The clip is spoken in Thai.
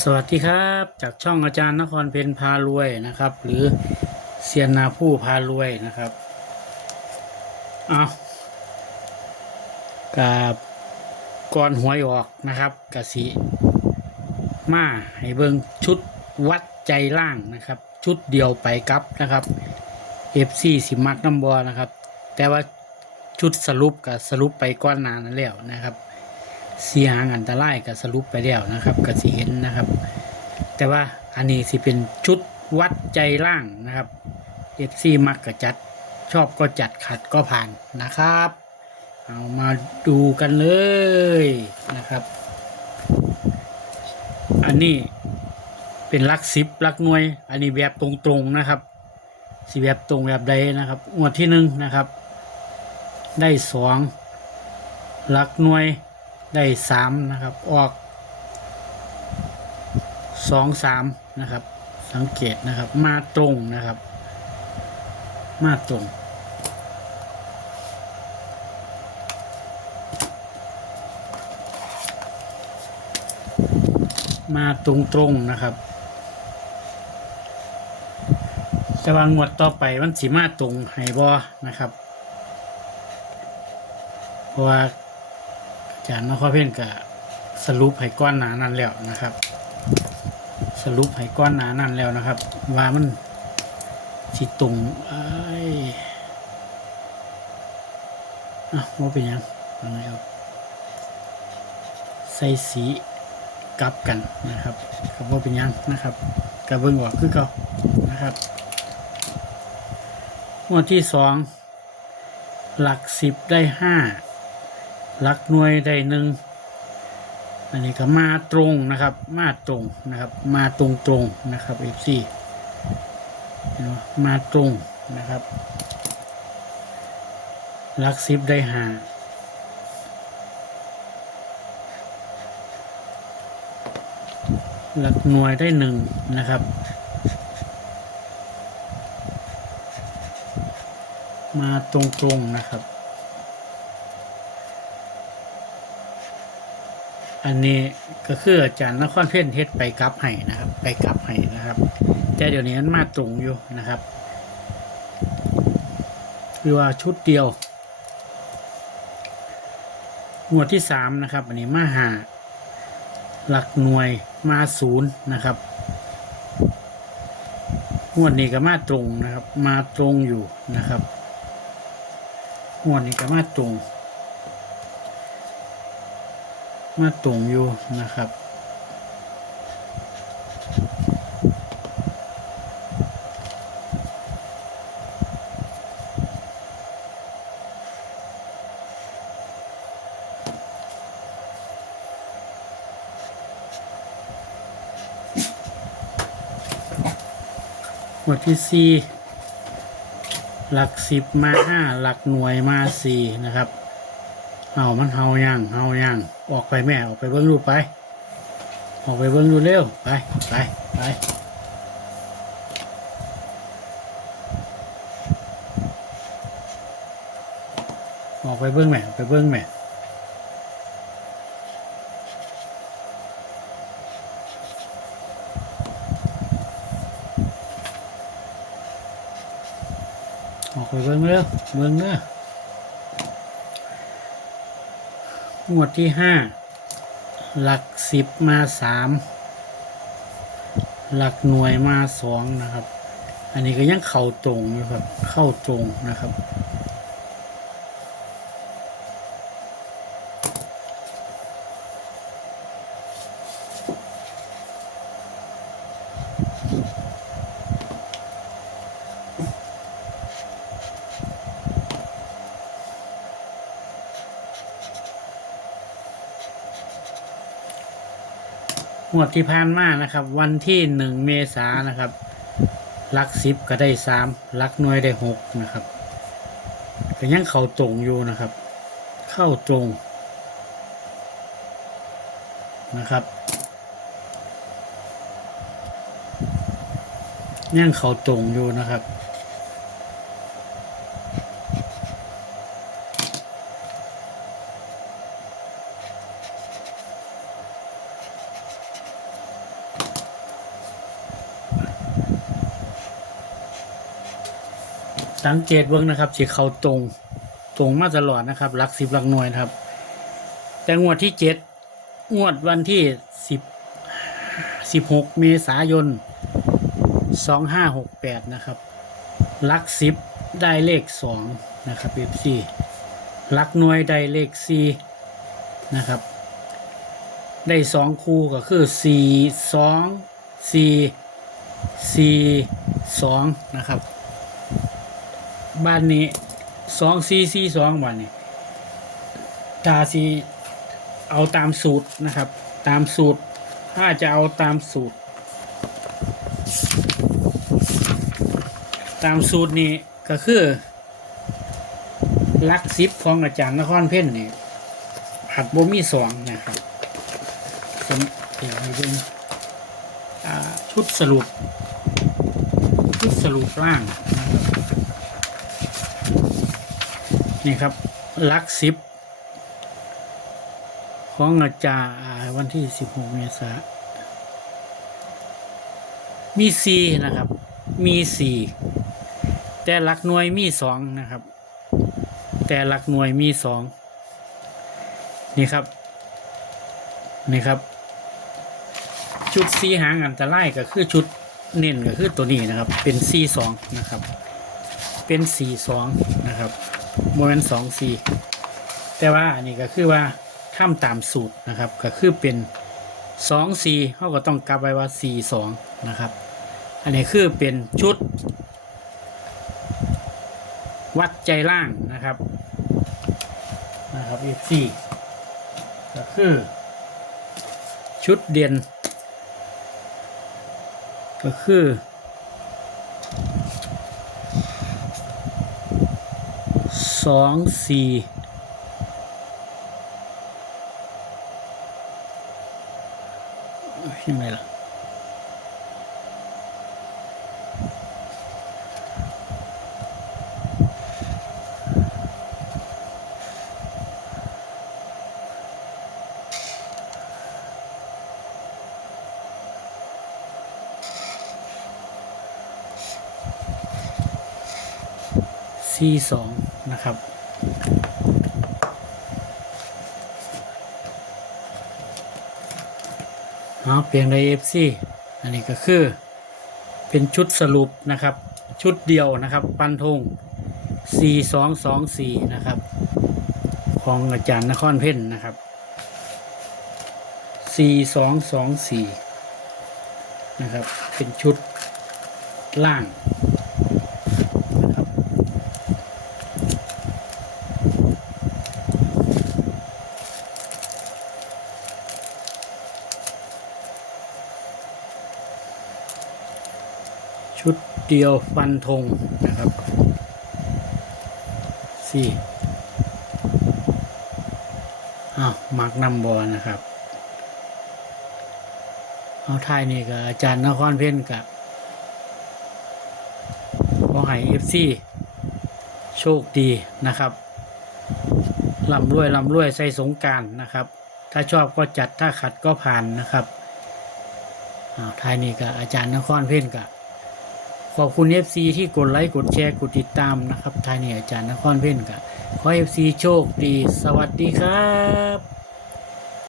สวัสดีครับจากช่องอาจารย์นครเพนพารวยนะครับ หรือเซียนนาผู้พารวยนะครับเอากับก่อนหวยออกนะครับกสิมาให้เบิงชุดวัดใจล่างนะครับ ชุดเดียวไปกับนะครับเอฟซีสิมักน้ำบอนะครับ แต่ว่าชุดสรุปกับสรุปไปก้อนนานั้นแล้วนะครับ เสียหางอันตรายก็สรุปไปแล้วนะครับก็สิเห็นนะครับ แต่ว่าอันนี้สิเป็นชุดวัดใจล่างนะครับเอฟซีมักก็จัดชอบก็จัดขัดก็ผ่านนะครับ เอามาดูกันเลยนะครับ อันนี้เป็นลักสิบลักหน่วย อันนี้แบบตรงๆนะครับสิแบบตรงแบบใดนะครับงวดที่หนึ่งนะครับ ได้สองลักหน่วย ได้สามนะครับ ออกสองสามนะครับ สังเกตนะครับ มาตรงนะครับ มาตรงมาตรงตรงๆนะครับ แต่ว่างวดต่อไปมันสีมาตรงไฮบอนะครับ เพราะว่า จารย์นครเพ่นก็สรุปให้ก้อนหนานั่นแล้วนะครับ สรุปให้ก้อนหนานั่นแล้วนะครับ ว่ามันสิตรงไอ้อะว่าเป็นยังอาไงครับใส่สีกลับกันนะครับกับว่าเป็นยังนะครับกับเบิ้งออกคือเก่านะครับงวดที่สองหลักสิบได้ห้า ลักหน่วยได้หนึ่งอันนี้ก็มาตรงนะครับ มาตรงนะครับ มาตรงตรงนะครับ FC เห็นไหมาตรงนะครับลักสิบได้หาหลักหน่วยได้หนึ่งนะครับ มาตรงตรงๆนะครับ อันนี้ก็คืออาจารย์นครเพ่นเทศไปกลับให้นะครับ ไปกลับให้นะครับ แต่เดี๋ยวนี้มันมาตรงอยู่นะครับคือว่าชุดเดียวงวดที่สามนะครับอันนี้มาหาหลักหน่วยมาศูนย์นะครับงวดนี้ก็มาตรงนะครับ มาตรงอยู่นะครับงวดนี้ก็มาตรง มาตรงอยู่นะครับหมวดที่สี่หลักสิบมาห้าหลักหน่วยมาสี่นะครับ เอามันเฮายังเฮายังออกไปแม่ออกไปเบิ้งดูไป ออกไปเบิ้งดูเร็วไปไปไปออกไปเบิ้งแม่ไปเบิ้งแม่ออกไปเบิ้งเร็วเบิ้งเนอะ งวดที่ห้าหลักสิบมาสามหลักหน่วยมาสองนะครับ อันนี้ก็ยังเข้าตรงนะครับ เข้าตรงนะครับ งวดที่ผ่านมานะครับ วันที่หนึ่งเมษายนนะครับลักสิบก็ได้สามลักหน่วยได้หกนะครับก็ยังเข้าตรงอยู่นะครับ เข้าตรงนะครับยังเข้าตรงอยู่นะครับ สังเกตเบิ่งนะครับสิเขาตรงตรงมาตลอดนะครับหลักสิบหลักหน่วยนะครับ แต่งวดที่เจ็ดงวดวันที่สิบสิบหกเมษายนสองห้าหกแปดนะครับลักสิบได้เลขสองนะครับเอฟซีลักหน่วยได้เลขสี่นะครับ ได้สองคู่ก็คือสี่สองสี่สี่สองนะครับ บ้านนี้สองสี่สี่สองบ้านนี้ตาสีเอาตามสูตรนะครับ ตามสูตร ถ้าจะเอาตามสูตร ตามสูตรนี้ก็คือลักซิปของอาจารย์นครเพ่นนี่หัดบ่มีสองนะครับเดี๋ยวให้เป็นชุดสรุป ชุดสรุปร่าง นี่ครับลักซิปของอาจารย์วันที่16เมษามีสีนะครับ มีสี่แต่หลักหน่วยมีสองนะครับ แต่หลักหน่วยมีสองนี่ครับ นี่ครับ ชุดสีหางอันตรายก็คือชุดเน้นก็คือตัวนี้นะครับ เป็นสีสองนะครับ เป็นสีสองนะครับ โมเมนต์สองสีแต่ว่าอันนี้ก็คือว่าทำตามสูตรนะครับ ก็คือเป็นสองสีเขาก็ต้องกลับไปว่าสี่สองนะครับ อันนี้คือเป็นชุด วัดใจล่างนะครับนะครับ F4 ก็คือ ชุดเด่นก็คือ สองสี่ ซีสองนะครับ เอาเพียงใดเอฟซีอันนี้ก็คือ เป็นชุดสรุปนะครับ ชุดเดียวนะครับ ปันธงสี่สองสองสี่นะครับ ของอาจารย์นครเพ่นนะครับสี่สองสองสี่นะครับ เป็นชุดล่าง นะครับ ชุดเดียวฟันธงนะครับสี่อ้าวมาร์กนำบอลนะครับเอาทายนี่กับอาจารย์นครเพ่นกับขอให้เอฟซีโชคดีนะครับลำรวยลำรวยใส่สงการนะครับ ถ้าชอบก็จัดถ้าขัดก็ผ่านนะครับอ้าวทายนี่กับอาจารย์นครเพ่นกับ ขอบคุณ FC ที่กดไลค์กดแชร์กดติดตามนะครับทายนี่อาจารย์นครเพ่นกับขอ FC โชคดี สวัสดีครับ